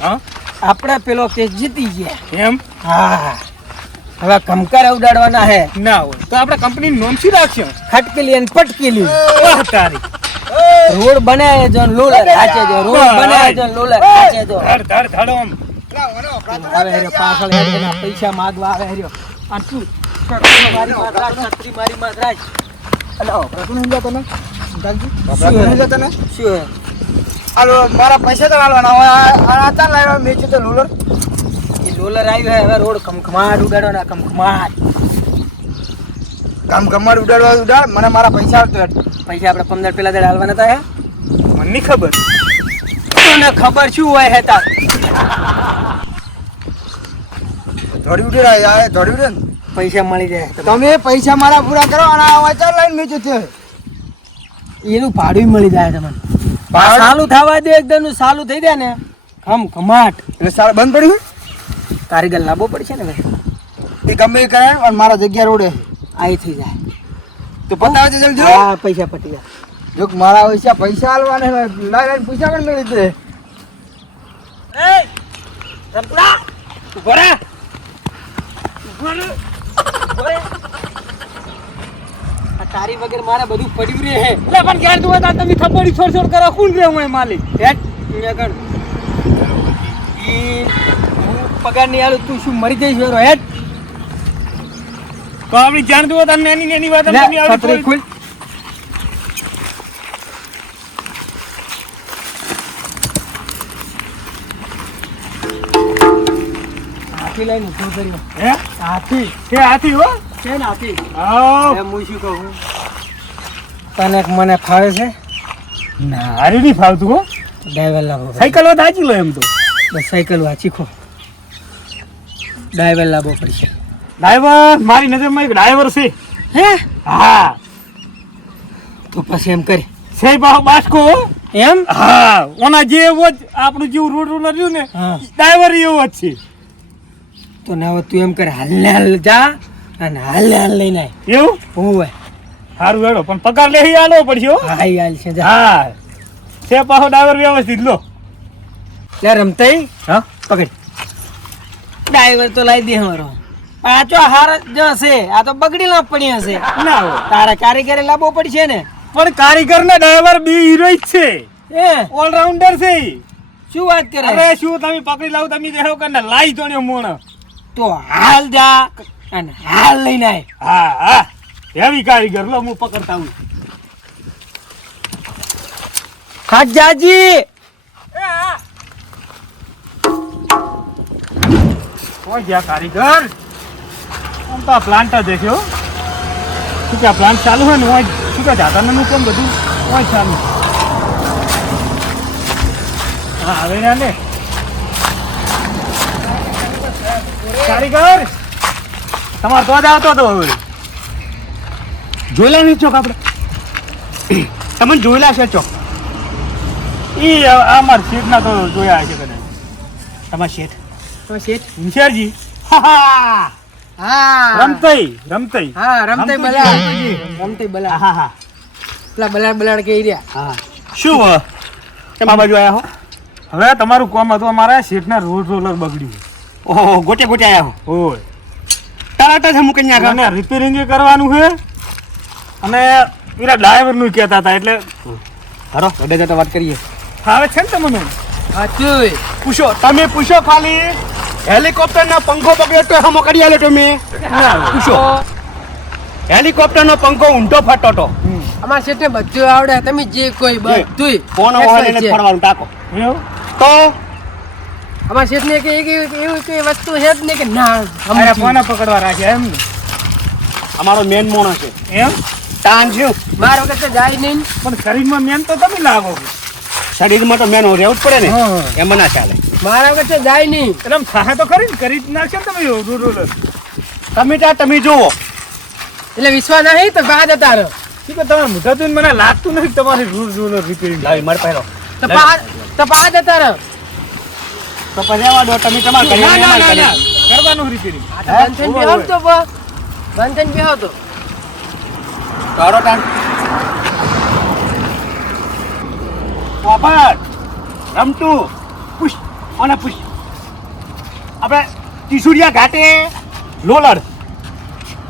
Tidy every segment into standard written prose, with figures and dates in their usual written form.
હા આપણે પેલો કેસ જીતી ગયા એમ હા હવે કમકાર ઉડાડવાના હે ના હોય તો આપણે કંપની નામ શું રાખ્યું ખટકેલી અને પટકેલી વાહ તારી રોડ બનાવે જો ને લોલર હાચે જો રોડ બનાવે જો ને લોલર હાચે જો ધડ ધડ ધડ આમ આવે હેર્યો પાછળ હેડના પૈસા માંગવા આવે હેર્યો આ તું મારી માત્રા છત્રી મારી માત્રા અલા પ્રશ્ન સમજા તને ગાલજી શું હે? સમજા તને શું હે? હાલો મારા પૈસા તો હાલવાના હોય આ ચાલ લાવ્યો મેચ તો લોલર એ લોલર આવ્યો હે હવે રોડ ખમખમાટ ઉડાડવાના ખમખમાટ ગામ ગમાડ ઉડાડવા ઉડાડ મને મારા પૈસા આવતો પૈસા આપણે 15 પેલા દે હાલવાના હતા હે મને નહીં ખબર તને ખબર શું હોય હે તાર થોડી ઉડી રહ્યા થોડી ઉડે ને પૈસા મળી જાય તમે પૈસા મારા પૂરા કરો અને આ ચાલ લાઈન મેચ છે એનું ભાડું મળી જાય તમને ભાડું? ચાલુ થવા દે એકદમ ચાલુ થઈ જાય ને ખમખમાટ એટલે સારા બંધ પડ્યું કારીગર લાવવો પડશે ને ભાઈ એ ગમે એ કરે અને મારા જગ્યા રોડે આઈ થઈ જાય તો પતાવે છે જલ્દી હા પૈસા પટી જાય જો મારા પૈસા હાલવાને લાઈન પૈસા પણ મળી દે રમકડા ઉભો રે આ તારી વગર મારે બધું પડ્યું રે હે એટલે પણ ક્યારે તું હતા તમે થપડી છોડ છોડ કરો કોણ રે હું માલિક હેટ અહીંયા કણ ઈ હું પગાર નહીં આલું તું શું મરી જઈશ વેરો હેટ તો આપણી જાણ દો તને નાની નાની વાત લે, તમે આવડી છત્રી ખુલ હાથી લઈને ઊભો કર્યો હે હાથી કે હાથી હો છે ને હાથી આવ એમ હું શું કહું તને મને ફાવે છે ના હારી નહીં ફાવતું હો ડ્રાઈવર લાવો સાયકલ વાત હાચી લો એમ તો બસ સાયકલ વાંચી ખો ડ્રાઈવર લાવવો પડશે ડ્રાઈવર મારી નજરમાં એક ડ્રાઈવર છે હે હા તો પછી એમ કરી છે બાહો બાસ્કો હો. એમ હા ઓના જે એવો જ આપણું જેવું રોડ રોલર રહ્યું ને હા ડ્રાઈવર એવો જ છે તો ને હવે તું એમ કરે હાલ જા અને હાલ લઈને આય એવું હોય સારું હેડો પણ પગાર લેહી આલો પડશે હો હા ઈ હાલ છે જા હા છે પાછો ડ્રાઈવર વ્યવસ્થિત લો લે રમતાઈ હા પકડ ડ્રાઈવર તો લાવી દે અમારો પાછો હાર જ હશે આ તો બગડી પડી હશે ના હોય તારા કારીગરે લાવવો પડશે ને પણ કારીગર ના ડ્રાઈવર બી હીરો જ છે એ ઓલરાઉન્ડર છે ઈ. શું વાત કરે અરે શું તમે પકડી લાવ તમે દેખો કે ના લાઈ જોણ્યો મોણ તો હાલ જા અને હાલ લઈને આય હા હા હેવી કારીગર લો હું પકડતા હું હાજાજી કોઈ ગયા કારીગર આમ તો આ પ્લાન્ટ દેખ્યો શું કે આ પ્લાન્ટ ચાલુ હોય ને હોય શું કે જાતાનું કેમ બધું હોય ચાલુ હા હવે ને લે કારીગર તમારે તો જ આવતો હતો હવે જોયેલા નહીં ચોક આપણે તમે જોયેલા છે ચોક ઈ અમાર શેઠના તો જોયા છે કદાચ તમારા શેઠ શેઠ હુંશિયારજી હા રમતઈ રમતઈ હા રમતે બલા રમતે બલા હા હા પેલા બલાડ કે રહ્યા હા શું કેમ આ બાજુ આવ્યા હો હવે તમારું કામ હતું અમારા શેઠના રોડ રોલર બગડ્યું ઓહો ગોટે ગોટે આવ્યા હો હોય તરત જ મૂકી નાખા અને રિપેરિંગ કરવાનું છે અને પેલા ડ્રાઈવર નું કહેતા હતા એટલે હરો બે જતા વાત કરીએ ફાવે છે ને તમને હાચુય પૂછો તમે પૂછો ખાલી હેલિકોપ્ટર નો પંખો બગડ્યો તો હમો કરી આલ્યો તમે પૂછો હેલિકોપ્ટર નો પંખો ઊંધો ફરતો તો અમાર શેઠને બધું આવડે તમે જે કોઈ બધુંય ફોન ઓહલે ને ફરવાનું ટાકો એવું તો અમાર શેઠને કે એવી કોઈ વસ્તુ છે જ નહીં કે ના અરે કોને પકડવા રાખ્યા એમ ને અમારો મેન મોણો છે એમ તાન છું માર વગર તો જાય નહીં પણ શરીરમાં મેન તો તમે લાગો શરીરમાં તો મેન રહેવું જ પડે ને હા. એમાં ના ચાલે મારા વગર તો જાય નહીં એટલે આમ થાહે તો ખરી ને કરી જ નાખશે ને તમે રોડ રોલર તમે જુઓ એટલે વિશ્વાસ નહીં તો બાદ હતા શું કે તમારે મોટા થઈને મને લાગતું નથી કે તમારી રોડ રોલર રિપેરિંગ લાવી માર પહેલો તો બાદ હતા તો પછી રહેવા દો તમે તમાર કરી કરવાનું રિપેરિંગ બંધ થઈને બેહો તો બંધ થઈને બેહો તો તારો તાન પોપટ રમતું પુશ અને પૂછ આપણે ટીસુડિયા ઘાટે લોલડ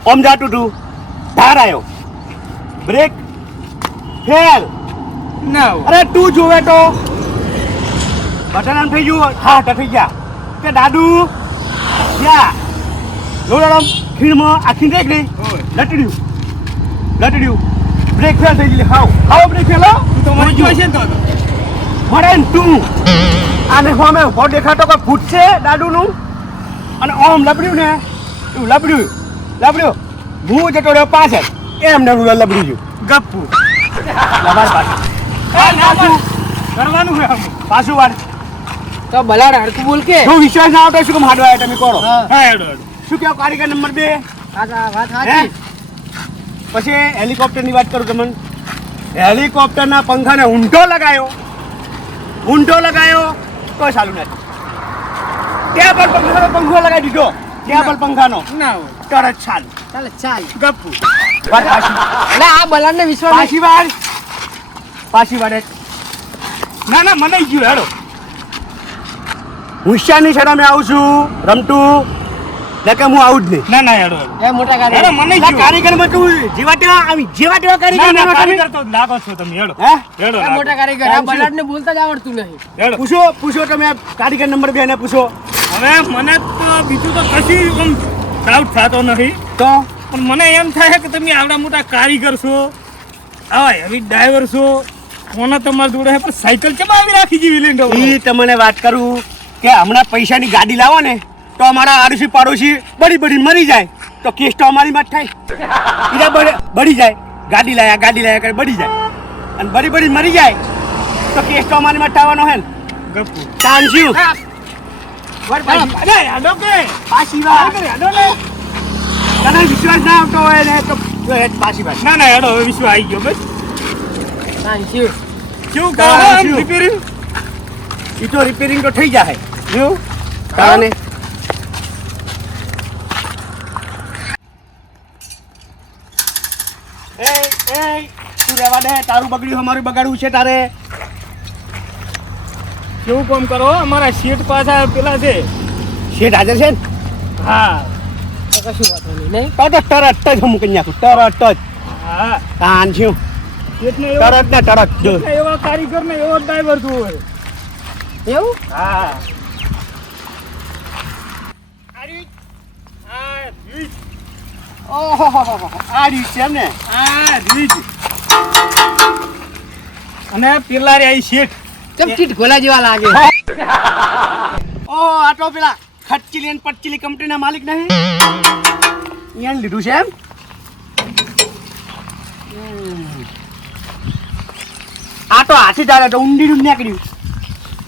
ઓમ જાતું હતું ધાર આવ્યો બ્રેક ફેલ ના અરે તું જોવે તો બટન આમ થઈ ગયું હા થઈ ગયા કે દાદુ ક્યાં લોલડ આમ ખીણમાં આખી દેખ નહીં લટડ્યું બ્રેક ફેલ થઈ ગઈ હાવ બ્રેક ફેલ તો મને જોઈ છે ને તો મળે ને તું આને સામે ઉભો દેખાતો કે ફૂટ છે દાદુનું અને ઓમ લબડ્યું ને એવું લબડ્યું હું જતો રહ્યો પાછળ એમને લબડી ગયું ગપ્પુ લબાર પાછું કરવાનું છે આમ. પાછું વાર તો બલાડ હડકું બોલ કે શું વિશ્વાસ ના આવતો શું કેમ હાડવા તમે કરો હા. હા હેડો હેડો. શું કહો કારીગર નંબર 2 વાત હે સાચી પછી હેલિકોપ્ટરની વાત કરું તમને હેલિકોપ્ટરના પંખાને ઊંધો લગાયો તો ચાલુ નથી ટેબલ પંખો લગાવી દીધો ટેબલ પંખાનો ના હોય તરત ચાલુ ચાલે ચાલ ગપ્પુ વાત પાછી એટલે આ બલાડને વિશ્વાસ પાછી વાર ના ના મને ગયું હેડો હોશિયારની શરમે આવું છું રમતું કે હું આવું જ નહીં ના ના હેડો હેડો એ મોટા હેડો કાકા મને એટલે ગયું કારીગરમાં તું જેવા તેવા કારીગર ના ના ના તમે? કારીગર તો લાગો છો તમે હેડો હે હેડો એ લાગો. મોટા કારીગર આ બલાડને બોલતા જ આવડતું નહીં હેડો પૂછો તમે કારીગર નંબર 2 ને પૂછો હવે મને તો બીજું તો કશું આમ ડાઉટ થતો નથી તો પણ મને એમ થાય કે તમે આવડા મોટા કારીગર છો આવા હેવી ડ્રાઈવર છો કોને તમારી જોડે છે પણ સાયકલ કેમ આવી રાખી જેવી લઈને જવું? ઈ તમને વાત કરું કે હમણાં પૈસાની ગાડી લાવો ને તો અમારા આડોશી પાડોશી બળી મરી જાય તો કેસ તો અમારી માં જ થાય ઈરા બળી જાય ગાડી લાયા કરે બળી જાય અને બળી મરી જાય તો કેસ તો અમારી માં જ થવાનો હે ને ગપ્પુ તાનસ્યું અરે હેડો કે પાછી વાર હેડો ને તને વિશ્વાસ ના આવતો હોય ને તો જો હેડ પાછી વાર ના ના હેડો હવે વિશ્વ આવી ગયો બસ સાંચ્યું કેવું હા, કામ શું? રિપેરિંગ ઈ તો રિપેરિંગ તો થઈ જાય એવું તાને તું રહેવા દે તારું બગડ્યું અમારું બગાડવું છે તારે કેવું કામ કરો અમારા શેઠ પાછા પેલા છે શેઠ હાજર છે ને હા તો કશું વાંધો નહીં નહીં તો તરત જ હું મૂકી નાખું તરત જ હા કાન છું શેઠને એવા તરત ને તરત જો શેઠને એવા કારીગર ને એવો ડ્રાઈવર જોવે એવું હા આ રીત ઓહો આ રીત છે એમ ને આ રીત અને પેલા રે આઈ શેઠ કેમ ચીટ ગોલા જેવા લાગે ઓ આ તો પેલા ખચ્ચીલી અને પચ્ચીલી કંપનીના માલિક નહીં અહીંયા લીધું છે એમ આ તો હાથી ચાલે તો ઊંડી નીકળ્યું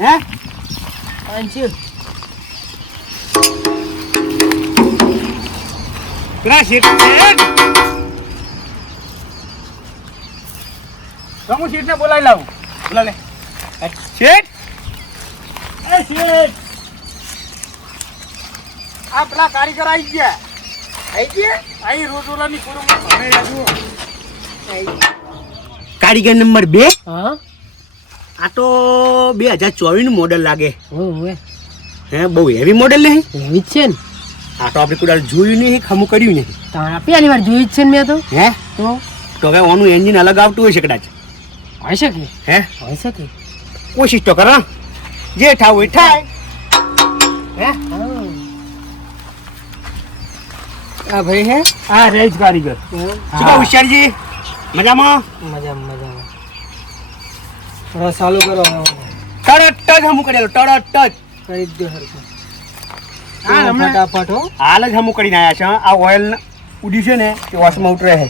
હે સાંચ્યું પેલા શેઠ તો હું શેઠને બોલાવી લાવું બોલા લે શેઠ એ શેઠ આ પેલા કારીગર આવી ગયા આઈ રોટોલાની પૂરું મને જુઓ કારીગર નંબર 2 હા આ તો 2024 નું મોડેલ લાગે ઓવે હે બહુ હેવી મોડેલ નહીં એવી જ છે ને આ તો આપણે કોઈ જોયું નહીં ખમું કર્યું નહીં તારા પહેલી વાર જોઈ જ છે ને મેં તો હે તો તો હવે ઓનું એન્જિન અલગ આવતું હોય છે કદાચ હોય શકે હે હોય શકે કોશિશ તો કરો જે થાવ હોય થાય હે આ ભાઈ હે આ રેજ કારીગર શું કહો હોશિયારજી મજામાં મજામાં ચાલુ કરો તરત જ હમું કરેલો તરત જ કરી દે હરકું હા, હમણાં- ફટાફટ હો હાલ જ હમું કરીને આવ્યા છે આ ઓઇલ ઉડ્યું છે ને એ વોશમાં ઉતરે છે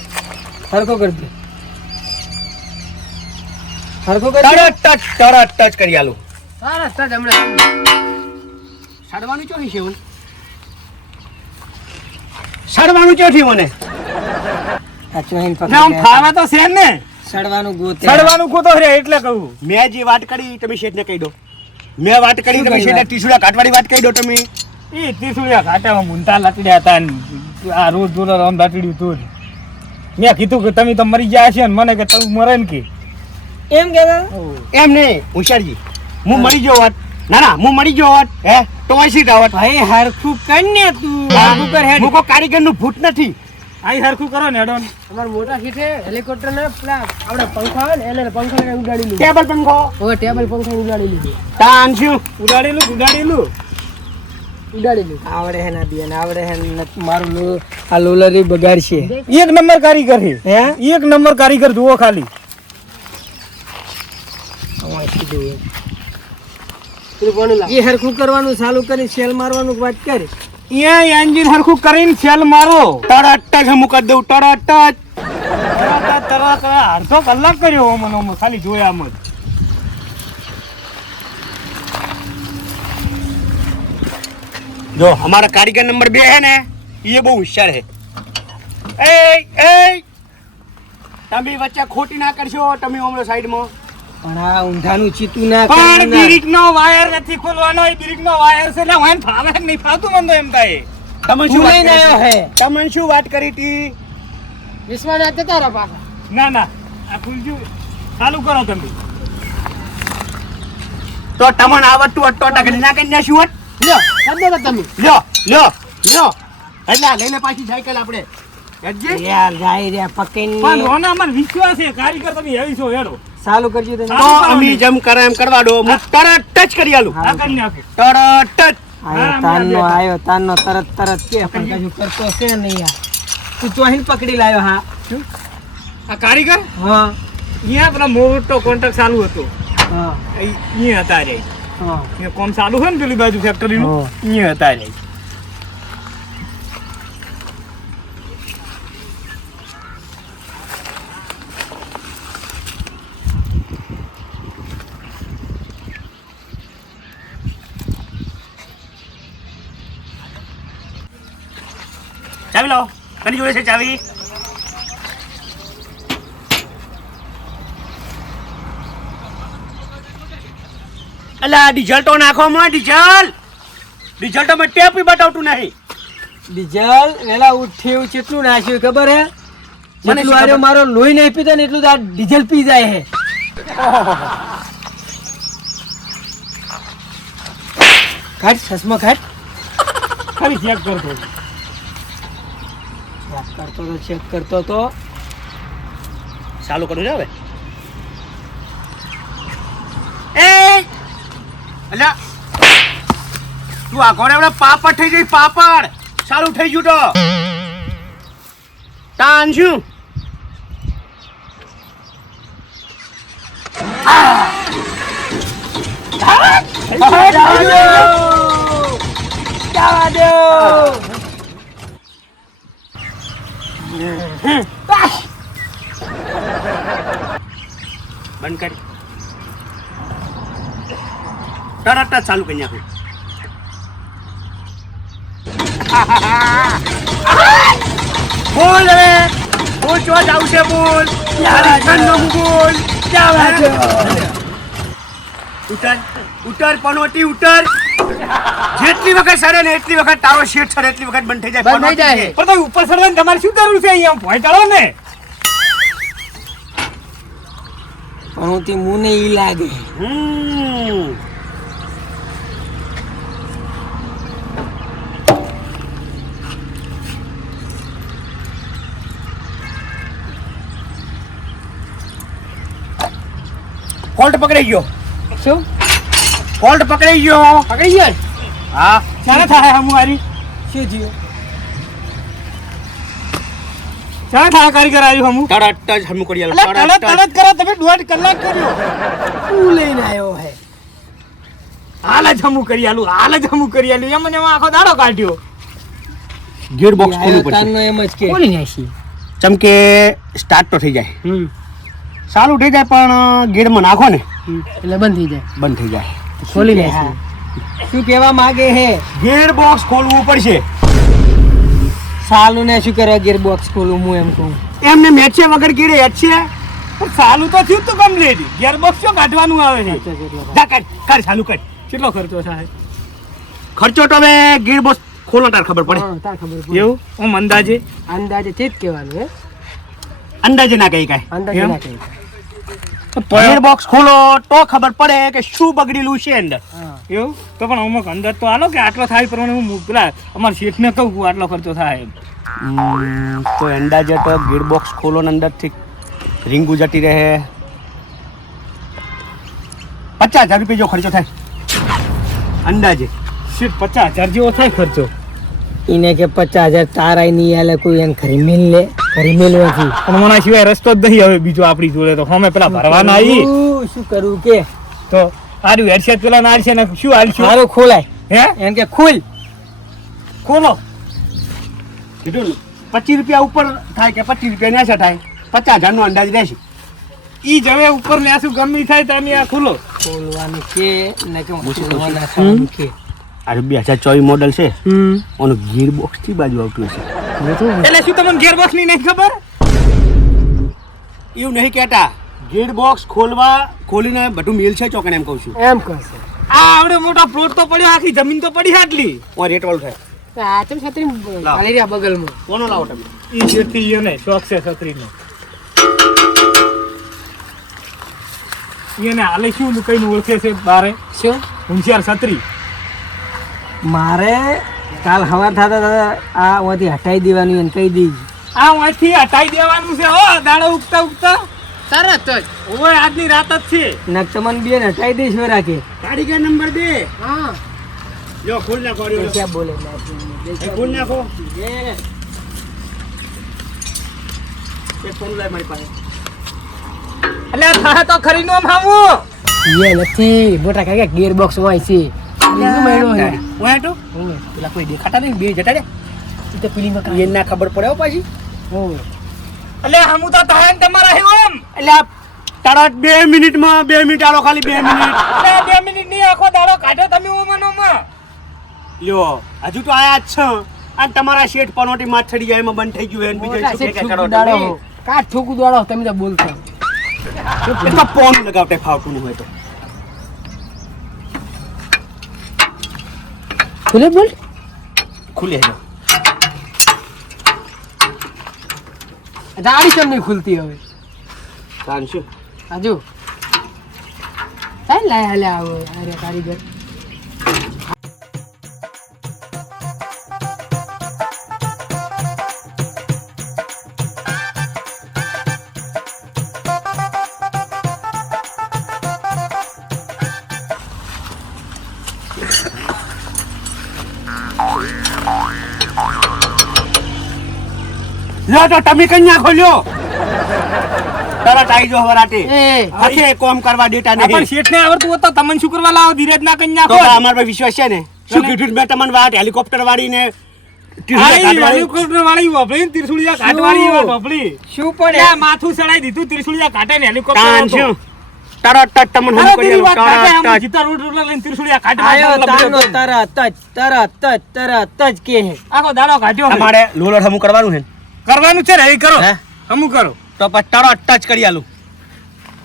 હરકો કરી દે હરકો કરી દે તરત જ કરી આલું સરસ જ હમણાં સડવાનું ચોથી છે મને સડવાનું ચોથી મને સાચું ના આમ ફાવે તો છે ને સડવાનું ગોતે ચડવાનું કૂતો રે એટલે કહું મેં જે વાત કરી તમે શેઠને કહી દો મેં વાત કરી શું તમે કરી શેઠને વાત? ટીસુડા કાટવાળી વાત કહી દો તમે એ ત્રિશુળિયા ઘાટામાં મૂંતા લકડ્યા હતા ને આ રોજ દોલર આમ દાટડ્યું તું જ. મેં કીધું કે તમે તો મરી ગયા છે ને મને કે તમે મરે ને કે એમ કે એમ નહીં હોશિયારજી હું મરી ગયો વાત ના ના હું મળી ગયો હોત હે તો અહીં આવત ભાઈ હરખું કર ને તું હરખું કર હેડ. હું કોઈ કારીગરનું ભૂત નથી. આઈ હરખું કરો ને હેડો અમાર મોટા શેઠે હેલિકોપ્ટર ને પેલા આપણે પંખા આવે ને એને પંખા ને ઉડાડી લીધું. ટેબલ પંખો હવે ટેબલ પંખા ઉડાડી લીધું. તાન શું ઉડાડેલું આવડે હે ના બિયાન આવડે હે ને મારું આ લોલરી બગાડ છે. એક નંબર કારીગર છે હે એક નંબર કારીગર જુઓ ખાલી એ હરખું કરવાનું ચાલુ કરી સેલ મારવાનું વાત કર. અહીંયા એન્જિન હરખું કરીને સેલ મારો તરત જ હું કરી દઉં તરત તરત અડધો કલાક કર્યો મને ખાલી જોયા મત જો અમારા કારીગર નંબર 2 है ને ये બહુ હોશિયાર है ए તમે વચ્ચે ખોટી ના કરશો તમે ઓમલો સાઈડમાં પણ આ ઊંધાનું ચીતું ના પણ કરવાનું. બ્રેકનો વાયર નથી ખોલવાનો એ બ્રેકનો વાયર છે એટલે હું ફાવે કે નહીં ફાવતું મને તો એમ થાય તમે તું લઈને આવ્યો હે તમે શું વાત કરી હતી વિશ્વાના હતા તારા પાસે. ના ના આ ફૂલજુ ચાલુ કરો તમે તો તમને આવડતું અટોટા કરી ના કરી શું હોત લ્યો કરી દો તમે. લ્યો એટલે આ લઈને પાછી સાયકલ આપણે હેડજી. યાર જાય રે પકડીને પણ રોના અમાર વિશ્વાસ છે કારીગર તમે એવી છો હેડો ચાલુ કરજો તમે. તો અમી જેમ કરે એમ કરવા દો હું તરત જ કરી આલું આ કરી નાખો તરત જ આયો તાનનો તરત કે પણ કશું કરતો છે નહીં યાર. તું ચોહીન પકડી લાયો. હા આ કારીગર હા અહીંયા પેલા મોટો કોન્ટ્રાક્ટ ચાલુ હતો હા અહીંયા હતા રે હા અહીંયા કોમ ચાલુ હોય ને પેલી બાજુ ફેક્ટરીનું હા. અહીંયા હતા રે ચાવી લો કની જોડે છે ચાવી અલા ડીઝલ તો નાખો માં ડીઝલ તો મેં ટેપ બતાવતું નહીં ડીઝલ વેલા ઉઠ્યું કેટલું નાખ્યું ખબર હે મને જેટલું શું આર્યો ખબર? મારો લોહી નહીં પીતો ને એટલું તો આ ડીઝલ પી જાય હે. કાઢ ચશ્મા કાઢ. ખાલી ચેક કરતો ચેક કરતો તો ચાલુ કરું છે હવે એ અલ્યા તું આ ઘોડે પાપડ થઈ જઈ પાપડ સારું થઈ ગયું તો તાન શું જવા દો. બંધ કરી તરત જ ચાલુ કરી નાખું બોલ હવે બોલ ચો જાવ છે બોલ બોલ ઉતર પનોટી ઉતર જેટલી વખત સરે ને એટલી વખત તારો શેઠ સરે એટલી વખત બંધ થઈ જાય બંધ થઈ જાય. પણ તમે ઉપર ચડવાની તમારે શું જરૂર છે અહીંયા ભોય ચાલો ને પણ હું તે મુને ઈ લાગે. હમ ફોલ્ટ પકડાઈ ગયો શું ફોલ્ટ પકડાઈ ગયો પકડી ગયો ને? હા ચાલે થાય હમું હારી શું થયું? ચાલે થાય કારીગર આવ્યું હમું તરત જ હમું કરી આલો અલા તરત તરત કરો તમે 1.5 કલાક કર્યો તું લઈને આવ્યો હે. હાલ જ હમું કરી આલું એમ ને એમાં આખો દાડો કાઢ્યો ગેર બોક્સ ખોલવું આયો પડશે તાનનો એમ જ કે ખોલી નાખી. ચમ કે સ્ટાર્ટ તો થઈ જાય હમ સારું થઈ જાય પણ ગેરમાં નાખો ને એટલે બંધ થઈ જાય. બંધ થઈ જાય ખોલી નાખી. શું કહેવા માંગે હે? ગેર બોક્સ ખોલવું પડશે સાલું ને શું કરે ગિયર બોક્સ ખોલું હું એમ કહું. એમને મેચ છે વગર ગેરે હેડ છે પણ ચાલુ તો થયું તું કમ્પ્લીટ ગિયરબોક્સ શું કાઢવાનું આવે છે જા કર કર ચાલુ કર કેટલો ખર્ચો થાય ખર્ચો તો હવે ગેર બોક્સ ખોલો તાર ખબર પડે હા, તાર ખબર પડે. એવું આમ અંદાજે અંદાજે થી જ કહેવાનું હે. અંદાજે ના કઈ કાંઈ અંદાજે એમ? ના કહી. ગેર બોક્સ ખોલો તો ખબર પડે કે શું બગડેલું છે અંદર હા એવું તો પણ અમુક અંદર તો આલો કે આટલો થાય પ્રમાણે હું પેલા અમારા શેઠને કહું કે આટલો ખર્ચો થાય એમ. તો અંદાજે તો ગીર બોક્સ ખોલો ને અંદરથી રીંગુ જતી રહે 50,000 રૂપિયા જેવો ખર્ચો થાય અંદાજે. શેઠ 50,000 જેવો થાય ખર્ચો. એને કે 50,000 તારા નહીં આલે કોઈ એને ઘરે મિલ લે ઘરે મિલવાથી પણ મને સિવાય રસ્તો જ નહીં હવે બીજો આપણી જોડે તો અમે પેલા ભરવાના આવી શું કરું કે તો આર્યું હેડસેટ પેલા ના છે ને શું હાલશું મારો ખોલાય હે એમ કે ખોલ ખોલો કીધું ને, 25 રૂપિયા ઉપર થાય કે 25 રૂપિયા નેસા થાય 50,000 નો અંદાજ રહેશે. ઈ જવે ઉપર લેશું ગમે થાય તમે આ ખુલ્લો ખોલવાનું કે ને કે ખોલવાના થવાનું કે આ 2024 મોડલ છે ઓનું ગીર બોક્સ થી બાજુ આવતું હશે. એટલે શું તમને ગેરબોક્સ ની નહીં ખબર એવું નહીં કહેતા ગીર બોક્સ ખોલીને બધું મિલ છે ચોકને એમ કહું છું. એમ કરશે આ આવડે મોટો પ્લોટ તો પડ્યો આખી જમીન તો પડી આટલી ઓય રેટ વાળું થાય. આ ચમ છત્રી ખાલી રહ્યા બગલમાં કોનો લાવો તમે? ઈ જેથી એને શોખ છે છત્રીનો એને હાલે શું કઈ ઓળખે છે બારે શું હોશિયાર છત્રી મારે કાલ હવાર થતા થતા આ ઓથી હટાઈ દેવાનું એને કહી દેજે આ અહીંથી હટાઈ દેવાનું છે હો દાડો ઉગતા ઉગતા તરત જ ઓય આજની રાત જ છે નક તમને બેન હટાઈ દઈશ રાખે કારીગર નંબર 2 હા લ્યો ખોલ નાખો લ્યો. ક્યાં બોલે એ ખોલ નાખો. એક ફોન લાય મારી પાસે. એટલે આ થાહે તો ખરી નો મામું એ નથી મોટા કાકા ગિયર બોક્સ હોય છે શું મેળો છે ઓય તો પેલા કોઈ દેખાતા નહીં બે જતા રે ઈ તો પેલી માં એને ના ખબર પડે હો પાછી. એટલે હમુ તો થાહે ને તમારા હે ઓમ એટલે આ તરત 2 મિનિટમાં 2 મિનિટ આલો ખાલી 2 મિનિટ. એટલે 2 મિનિટ ની આખો દાડો કાઢો તમે ઓમનોમાં લ્યો હજુ તો આયા જ છે અને તમારા શેઠ પનોટી માં ચડી જાય એમાં બંધ થઈ ગયું હે ને બીજું શું કે કરો તમે? કાટ ઠોકું દોડો તમે તો બોલતા એ તો ફોન લગાવતે ફાવતું નહીં હોય તો ખુલે બોલ ખુલે છે. દાડી કેમ નહીં ખુલતી હવે તાન શું આજુ ચાલ લાય હાલે આવો અરે કારીગર લ્યો તો તમે કન્યા ખોલ્યો તરત આવી જો હવરાતે એ હાથે કોમ કરવા દેતા પણ નહીં. શેઠને આવડતું હોત તો તમને શું કરવા લાવો ધીરજ ના કઈ તો નાખો અમાર પર વિશ્વાસ છે ને શું કીધું મેં તમને વાત હેલિકોપ્ટર વાળી ને હેલિકોપ્ટર વાળી વાપરી ત્રિશુળિયા કાટવાળી એવા વાપરી શું પડે એટલે માથું ચડાઈ દીધું ત્રિશુળિયા કાટે ને હેલિકોપ્ટર તાન આવતો. શું તરત જ તમને અરે હમ કરી દીદી વાત કાટે, આમ તરત જ. જીતા રોડ રોડ લઈને ત્રિશુળિયા કાટવા આયો મતલબ તાનો હતો. તરત જ કે હે આખો દાડો કાઢ્યો છે. તમારે લોલર હમું કરવાનું છે ને? કરવાનું છે ને એ કરો હે? હમું કરો તો પછી તરત જ કરી આલું.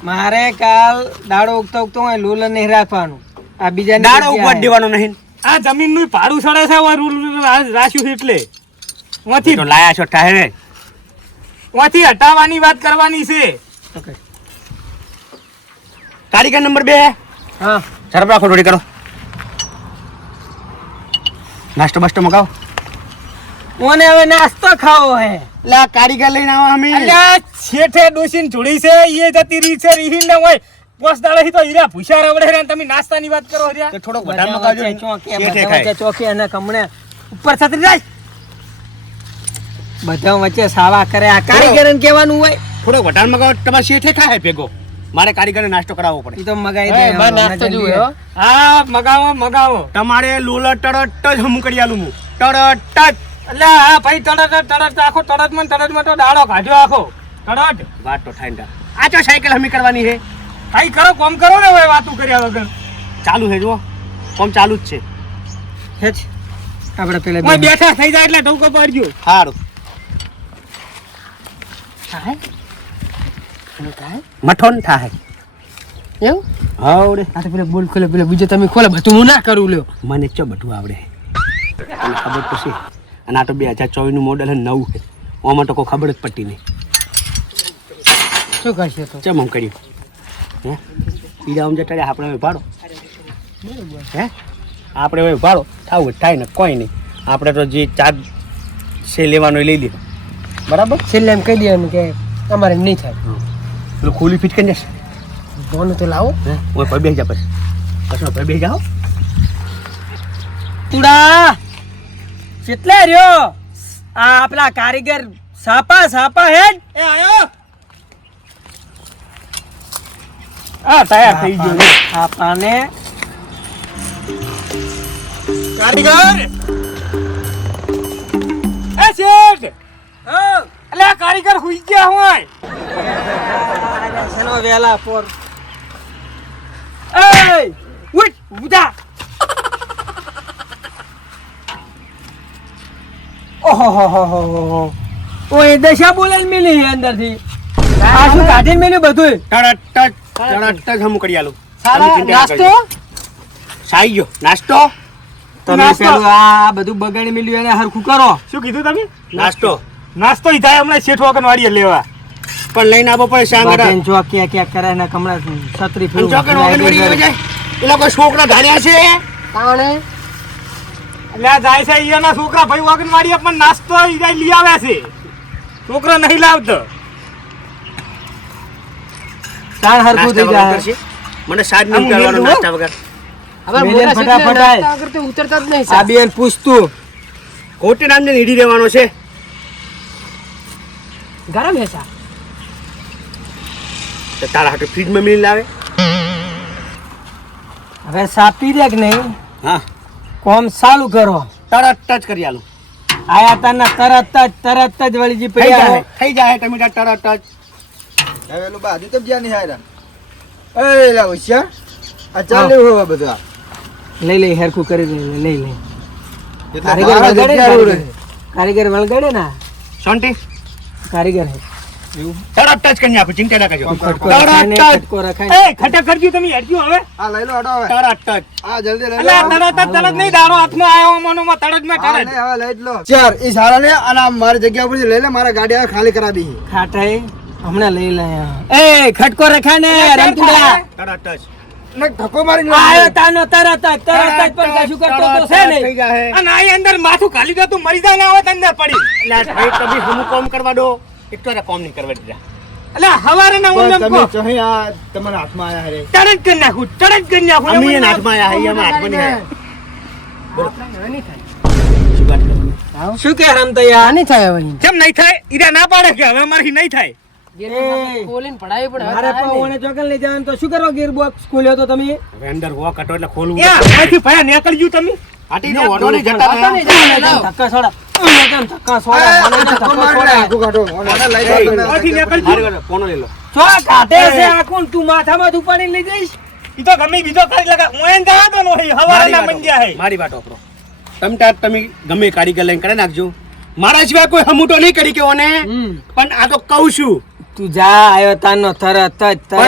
મારે કાલ દાડો ઉગતો ઉગતો હોય લોલર નહીં રાખવાનું આ બીજા દાડો ઉપર દેવાનો નહીં. આ જમીન નું ભાડું સડે છે ઓય રૂલ રાખ્યું છે એટલે ઓથી તો લાયા છો ટાહે ઓથી હટાવવાની વાત કરવાની છે કારીગર નંબર 2 હા ઝડપ રાખો રોડી કરો નાસ્તો બાસ્તો મગાવો. ઓને હવે નાસ્તો ખાવો હે લા કારીગર લઈને આવો અમે. અલ્યા શેઠે ડોસીન જોડી છે ઈ જતી રહી છે રીહીન ને હોય પોસ દાડે થી તો હીરા ભૂસા રવડે રે તમે નાસ્તાની વાત કરો રે તો થોડોક વધારે મગાવજો ને. શેઠે ખાય. ચોકી અને કમણે ઉપર છત્રી જાય બધા વચ્ચે સાવા કરે આ કારીગરને કહેવાનું હોય થોડોક વધારે મગાવો તમારે શેઠે ખાય ભેગો. મારે કારીગરને નાસ્તો કરાવવો પડે. ઈ તો મગાઈ એ, દે મારે નાસ્તો જોઈએ, હો. હા મગાવો મગાવો તમારે લોલર તરત જ હમું કરી આલું હું તરત જ. એટલે હા ભાઈ તરત આખો તરત માં તો દાડો કાઢ્યો આખો તરત વાત તો થાય ને. આ ચો સાયકલ હમી કરવાની છે ભાઈ કરો કોમ કરો ને હવે વાતું કર્યા વગર ચાલુ છે જુઓ કોમ ચાલુ જ છે. હેચ આપણે પેલા ઓય બેઠા થઈ જાય એટલે ઢોકો પાડજો સારું થાય શું થાય મઠોન થાય એવું આવડે. આ તો પેલા બોલ ખોલે પેલા બીજો તમે ખોલે બધું હું ના કરું લ્યો મને ચો બધું આવડે તને ખબર તો છે. અને આ તો 2024 નું મોડલ છે નવું છે ઓમાં તો કોઈ ખબર જ પડતી નહીં. શું કરશે તો ચમ આમ કર્યું હે ઈડા આમ જતા રહ્યા આપણે ભાડો હે આપણે હવે ભાડો થાવું થાય ને કોઈ નહીં, આપણે તો જે ચાર્જ છે લેવાનો એ લઈ લીધો બરાબર. છેલ્લે એમ કહી દેવાનું કે અમારે નહીં થાય. પેલું ખોલી ફિટ કરી જશે ફોન તો લાવો. હે હું પર બેસી જા પછી પર બેસી જાઓ. તુડા કેટલે રહ્યો આ આપલા કારીગર સાપા હેડ એ આયો આ તૈયાર થઈ ગયો છે. સાપાને કારીગર એ શેઠ અલે આ કારીગર હુઈ ગયા હોય. ચલો વેલા પોર એ ઉઠ ઉઠા. ઓહો ઓય દશા બોલે મિલી અંદરથી આ શું કાઢીને મેલ્યું બધું. તરત જ હમું કરી આલું. સારા તમે ચિંતા ના નાસ્તો સાઈ ગયો નાસ્તો. તમે નાસ્તો. પેલું આ બધું બગાડી મેલ્યું એને હરખું કરો. શું કીધું તમે? નાસ્તો નાસ્તો ઈ થાય હમણાં શેઠ વગર વાડીએ લેવા. પણ લઈને આપો પડે સાંગડા. બાટેન જો ક્યાં કરે ને કમળા છત્રી ફેરવું. ચોકડ વગર વળી આવી જાય. એ લોકો છોકરા ધાર્યા છે. તાણે એટલે આ જાય છે ઈયાના છોકરા ભાઈ વગર વાડીએ પણ નાસ્તો ઈ જાય લઈ આવ્યા છે. છોકરા નહીં લાવતો. તાણ હરખું થઈ નાસ્તા વગર જાય. કરશે. મને સાજ નહીં આમ કરવાનો મેલું નાસ્તા વગર. મેલેન ફટાફટ આય. આ બેન પૂછતું ખોટી નામ ને નીડી રહેવાનો છે. ગરમ હે તો તારા હાટુ ફ્રીજમાં મિલી લાવે. હવે સાપી દે કે નહીં હા કોમ ચાલુ કરો. તરત જ કરી આલું. આયા તાના તરત જ વળીજી થઈ જાય પડ્યા. થઈ જાય ટમેટા તરત જ. હવે બાજુ તો જ્યાં નહીં હારા એ લા હોશિયાર આ ચાલે હવે બધા લઈ હરખું કરી લઈ એટલે કારીગર બારા વળગાડે ને જગ્યા કારીગર. રહે. કારીગર વળગાડે ને શાંતિ કારીગર હે. તરત જ કરી નાખું ચિંતા ના કરજો. ખટકો રખાય ને, તરત જ ખટકો રખાય ને. એ ખટક કરજો તમે હેડજો હવે. આ લઈ લો હટો હવે તરત જ. આ જલ્દી લઈ એટલે લો આ તરત નહીં દારો હાથમાં આવ્યો મનોમાં તરત માં આ તરત. નહીં, હવે લઈ જ લો ચાર ઈ સારા ને અને આ મારી જગ્યા ઉપર લઈ લે મારા ગાડી હવે ખાલી કરા દી ખાટાઈ હમણાં લઈ લે. એ ખટકો રખાય ને રમતુડા. તરત જ. ને ધક્કો મારી આયો તાનો તરત જ પણ કશું કરતો તો છે થઈ નહીં. જાય. અને આ અંદર માથું ખાલી દે તું મરી જાય ના હોય તો અંદર પડી. એટલે ભાઈ તમે હમું કોમ કરવા દો. એક તો કોમ નહીં કરવા દીધા. એટલે હવારે ના હું એમ તમે કહું. ચોહી આ તમારા હાથમાં આયા હરે તરત કરી નાખું તરત કરી નાખું. અમે એમ એના ના- હાથમાં આયા હૈયા અમારા હાથમાં નહીં આયા. બોલો શું વાત કરો? શું કે રમતા યાર નહીં થાય હવે. કેમ નહીં થાય ઈરા ના પાડે કે હવે અમારી નહીં થાય. મારે પણ ઓણે ચોકલ લઈ જવાનું તો શું કરો ગિયર બોક્સ ખોલ્યો તો તમે. હવે અંદર વોક હતો એટલે ખોલવું. એ અહીંથી ભયા નીકળી ગયું તમે. હાટી નો ઓટો નહીં જતા રહ્યા. ધક્કા છોડા ધક્કા છોડા મને તો ધક્કો ધક્કો મારી છોડા. આખું કાઢો મને લઈ લો તમે. અહીંથી નીકળી મારી ગયું. વાત કોનો લઈ લો. ચો કાઢે છે આ કોણ તું માથામાં ઉપાડીને લઈ જઈશ. ઈ તો ગમે બીજો કરી લગા ઓએન જવા દો નો હી હવારે ના મંજ્યા હે. મારી વાત વાપરો. તમે ગમે કારીગર લઈને કરી નાખજો. મારા સિવાય કોઈ હમુટો નહીં કરી કે ઓને. પણ આ તો કહું છું. તું જા આયો તાનો તરત જ બસ તમે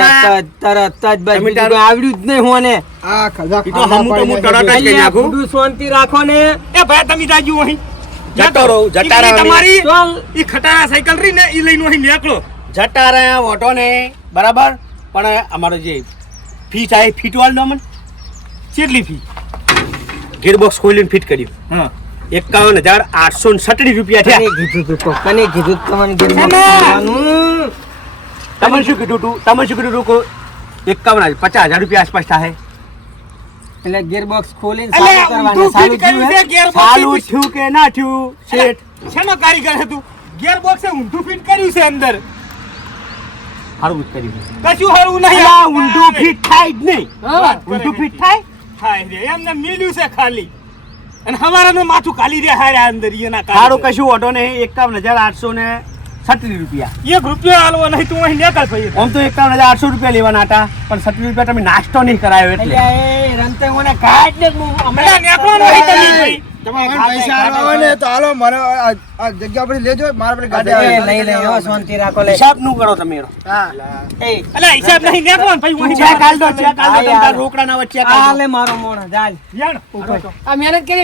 બીજું તારું- કોઈ આવડ્યું જ નહીં હોને. આ ખજા ઈ તો હમુટો હું તરત જ કરી અહીંયા નાખું. બધું શાંતિ રાખો ને. એ ભયા તમે જાજો અહીં. જતો રહો, જતા ઈ રહો. તમારી ચાલ. ઈ ખટારા સાયકલ રહી ને ઈ લઈને અહીં નીકળો. જતા રહ્યા ઓટો ને બરાબર. પણ અમારો જે ફી થાય ફીટ વાળ દો મને. કેટલી ફી? ગિયરબોક્સ ખોલીને ફિટ કર્યું. હા 51,837 રૂપિયા થયા. કને કીધું તું કો? કને કીધું તું તમને ગિરનાર શેના? કરવાનું? તમે શું કીધું તું? 51,000 રૂપિયા આસપાસ થાય. એટલે ગિયરબોક્સ ખોલીને અલે ચાલુ કરવાનું. ઊંધું ચાલુ ફિટ કર્યું થયું છે હે? gearbox ચાલુ થી. થયું કે ના થયું શેઠ? શેનો કારીગર હતું? ગિયરબોક્સ એ ઊંધું ફિટ કર્યું છે અંદર. સારું જ કર્યું. કશું હરવું નહીં. અલા, ઊંધું ફિટ થાય જ નહીં. વાત કરે ઊંધું છે. ફિટ થાય? થાય રે એમને મિલ્યું છે ખાલી. અને હવારેનું માથું ખાલી રે હારે અંદર એના સારું કશું ઓટો ને 51,837 રૂપિયા. એક રૂપિયો આલવો નહીં તું અહીં નીકળ ભાઈ. આમ તો 51,800 રૂપિયા લેવાના હતા પણ 37 રૂપિયા તમે નાસ્તો નહીં કરાયો એટલે. એટલે એ રમતે મને કાઢ દે હું અલા નીકળો નહીં તમે ભાઈ. તમારે પૈસા આલવા હોય ને તો હાલો મને આ જગ્યા પર લેજો મારા પેલી ગાડી એ આવે લઈ લે હો શાંતિ રાખો લે. હિસાબ નું કરો તમે. એ અલા હિસાબ નહીં નીકળો ને ભાઈ હું ચેક હાલ દો, ચેક હાલ દો. હા, તમે યાર. તાર રોકડાના વચ્ચે ચેક હાલ આ દો. લે મારો મોણો ચાલ યાર ઉપર. અલા નીકળ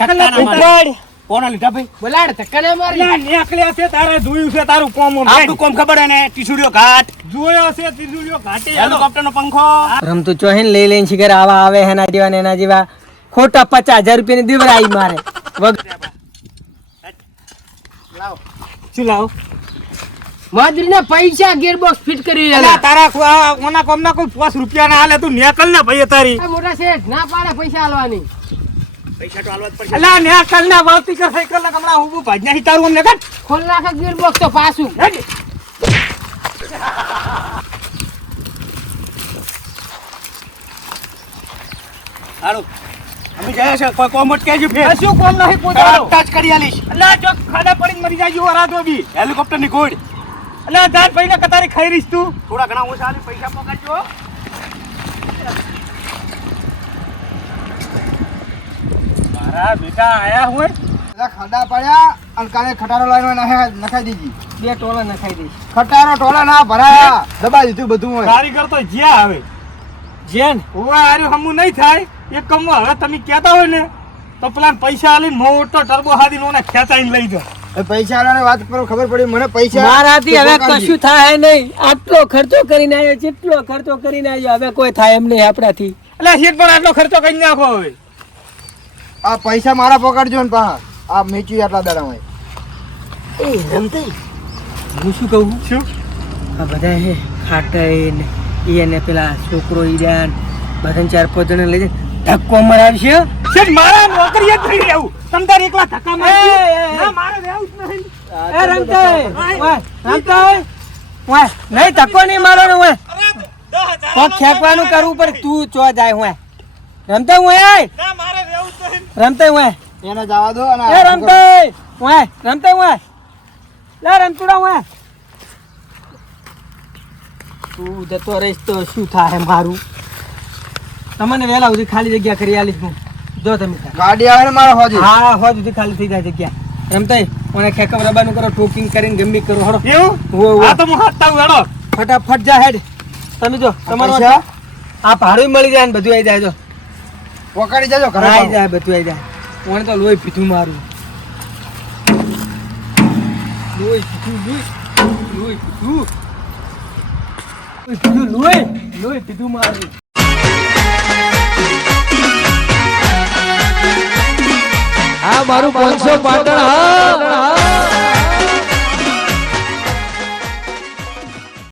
ધક્કા ના ઉપર. મારો. કોના લીધા ભાઈ બોલાડ ધક્કા મારી અલ્યા નેકળ્યા છે તારે જોયું છે તારું કોમ ઓમ આપણું કોમ ખબર હે ને ટીસુડીઓ ઘાટ જોયો છે ત્રિશુલિયો ઘાટે હેલિકોપ્ટર નો પંખો રમતું ચોહીન લઈ લઈને શિખર આવા આવે એના જેવા ને એના જેવા ખોટા 50,000 રૂપિયાની દીવરાઈ મારે શું લાવ માદરીના પૈસા ગિયરબોક્સ ફિટ કરી અલ્યા તારા ઓના કોમના કોઈ 5 રૂપિયા ના હાલે તું નેકળ ને ભાઈ તારી મોટા શેઠ ના પાડે પૈસા આલવાની પૈસા તો આલવા જ પડશે અલ્યા નેકળ ના વાવતી કર સાયકલ ના હમણાં હું ભાજ્યા હી તારું અમને કાઢ ખોલ નાખે ગિયરબોક્સ તો પાછું હારું અમે ગયા છે કોઈ કોમ જ કેજો ફેર શું કોમ નહીં પોતાનો ટચ કરી આલીશ અલ્યા જો ખાડા પડીને મરી જાય વરા તો બી હેલિકોપ્ટર ની ગોળ અલ્યા જાત ભાઈ ને કતારી ખાઈ રહીશ તું થોડા ઘણા ઓછા આલી પૈસા પકડજો મારા બેટા આયા હોય બધા ખાડા પડ્યા અને કાલે ખટારો લાવીને નખાઈ દીધી 2 ટોલા નખાઈ દઈશ ખટારો ટોળા ના ભરાયા દબાઈ દીધું બધું હોય કારીગર તો જ્યાં આવે જેન ઓવા આર્યું હમું નહીં થાય એક કમમાં હવે તમે કહેતા હોય ને તો પેલા પૈસા આલીને મોટો ટર્બો હાદીને ઓને ખેંચાઈને લઈ જાઓ એ પૈસા વાળાને વાત પર ખબર પડી મને પૈસા મારાથી હવે કશું થાય નહીં આટલો ખર્ચો કરીને આવ્યો જેટલો ખર્ચો કરીને આવ્યો હવે કોઈ થાય એમ નહીં આપણાથી એટલે શેઠ પણ આટલો ખર્ચો કરી નાખો હવે આ પૈસા મારા પકડજો ને પા આ મેચી આટલા દાડા હોય એ રમતે હું શું કહું શું આ બધા હે ખાટાઈ ને એને પેલા છોકરો ઈરાન બધાને 4-5 જણા લઈ જાય ધક્કો મરાવશે શેઠ મારા નોકરી જ નહીં રહેવું તમ તાર એકલા ધક્કા મારી ના મારે રહેવું જ નહીં એ રમતે ઓય રમતે ઓય નહીં ધક્કો નહીં મારવાનો ઓય પગ ખેંચવાનું કરવું પડે તું ચો જાય ઓય રમતે ઓય ના મારે રહેવું જ નહીં રમતે ઓય એને જવા દો અને એ રમતે ઓય રમતે ઓય લે રમતુડા ઓય તું જતો રહીશ તો શું થાય મારું તમને વહેલા સુધી ખાલી જગ્યા કરી આલીશ હું જો તમે ગાડી આવે ને મારા હોજી હા હો સુધી ખાલી થઈ જાય જગ્યા એમ તો મને ખેકમ રબાનું કરો ટોકિંગ કરીને ગમે કરો હળો એવું હો આ તો હું હાથતા હું હેડો ફટાફટ જા હેડ તમે જો તમારો પૈસા? આ ભાડું મળી જાય ને બધું આવી જાય જો પકડી જજો ઘરે આવી જાય બધું આવી જાય મને તો લોહી પીધું મારું લોહી પીધું લોહી પીધું મારું આ મારું 500 પાટણ હા